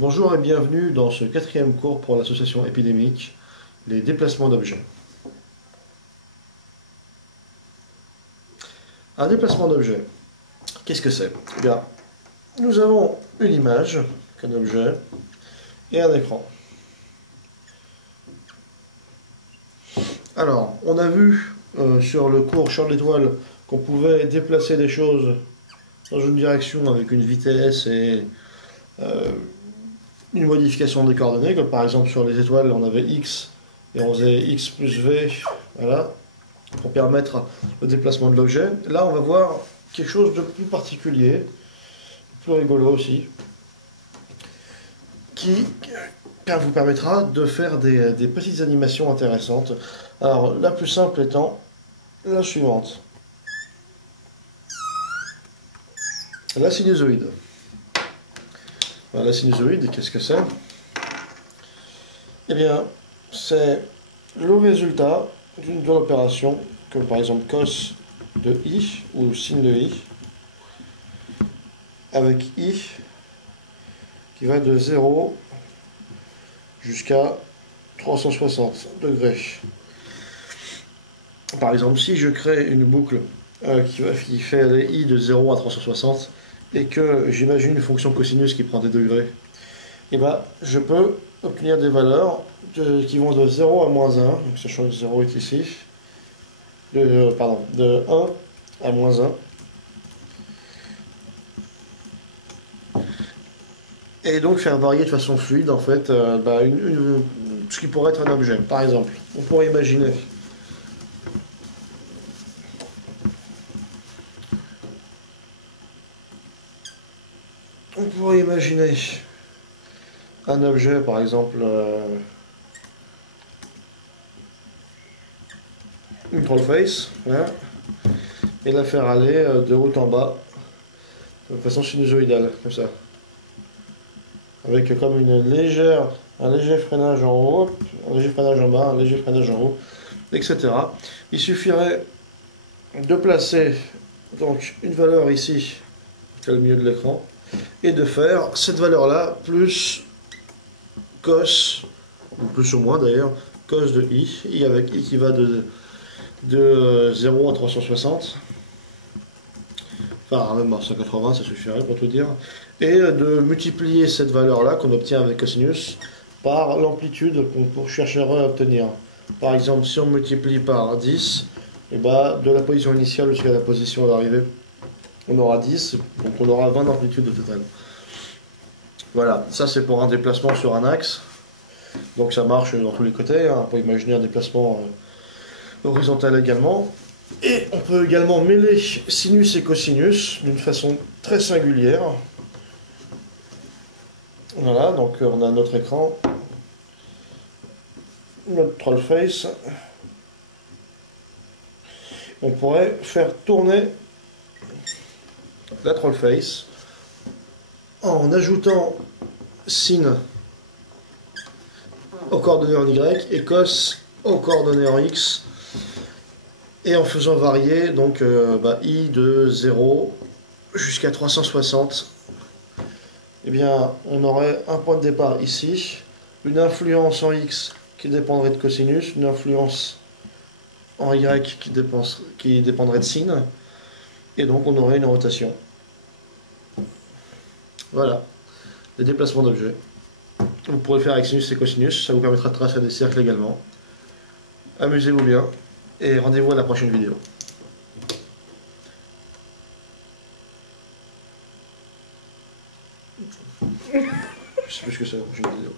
Bonjour et bienvenue dans ce quatrième cours pour l'association épidémique, les déplacements d'objets. Un déplacement d'objet, qu'est-ce que c'est? Eh bien, nous avons une image, un objet, et un écran. Alors, on a vu sur le cours Champ de l'étoile qu'on pouvait déplacer des choses dans une direction avec une vitesse et euh, une modification des coordonnées, comme par exemple sur les étoiles on avait x et on faisait x plus v, voilà, pour permettre le déplacement de l'objet. Là on va voir quelque chose de plus particulier, plus rigolo aussi, qui vous permettra de faire des petites animations intéressantes. Alors la plus simple étant la suivante, la sinusoïde. Alors, la sinusoïde, qu'est-ce que c'est? Eh bien, c'est le résultat d'une opération, comme par exemple cos de i ou sin de i, avec i qui va de 0 jusqu'à 360 degrés. Par exemple, si je crée une boucle qui fait aller i de 0 à 360 et que j'imagine une fonction cosinus qui prend des degrés, et ben, je peux obtenir des valeurs qui vont de 0 à moins 1, donc sachant que 0 est ici, de 1 à moins 1. Et donc faire varier de façon fluide en fait ce qui pourrait être un objet. Par exemple, on pourrait imaginer un objet, par exemple une troll face, hein, et la faire aller de haut en bas de façon sinusoïdale, comme ça. Avec comme un léger freinage en haut, un léger freinage en bas, un léger freinage en haut, etc. Il suffirait de placer donc une valeur ici, qui est le milieu de l'écran, et de faire cette valeur-là plus cos, ou plus ou moins d'ailleurs, cos de i avec i qui va de 0 à 360, enfin même à 180 ça suffirait pour tout dire, et de multiplier cette valeur-là qu'on obtient avec cosinus par l'amplitude qu'on chercherait à obtenir. Par exemple, si on multiplie par 10, et bah, de la position initiale jusqu'à la position d'arrivée, on aura 10, donc on aura 20 d'amplitude au total. Voilà, ça c'est pour un déplacement sur un axe, donc ça marche dans tous les côtés, hein. On peut imaginer un déplacement horizontal également. Et on peut également mêler sinus et cosinus d'une façon très singulière. Voilà, donc on a notre écran, notre troll face. On pourrait faire tourner la troll face en ajoutant sin aux coordonnées en y et cos aux coordonnées en x, et en faisant varier donc i de 0 jusqu'à 360. Eh bien, on aurait un point de départ ici, une influence en x qui dépendrait de cosinus, une influence en y qui dépendrait de sin, et donc on aurait une rotation. Voilà, les déplacements d'objets. Vous pourrez faire avec sinus et cosinus, ça vous permettra de tracer des cercles également. Amusez-vous bien, et rendez-vous à la prochaine vidéo. Je sais plus ce que c'est, j'ai une vidéo.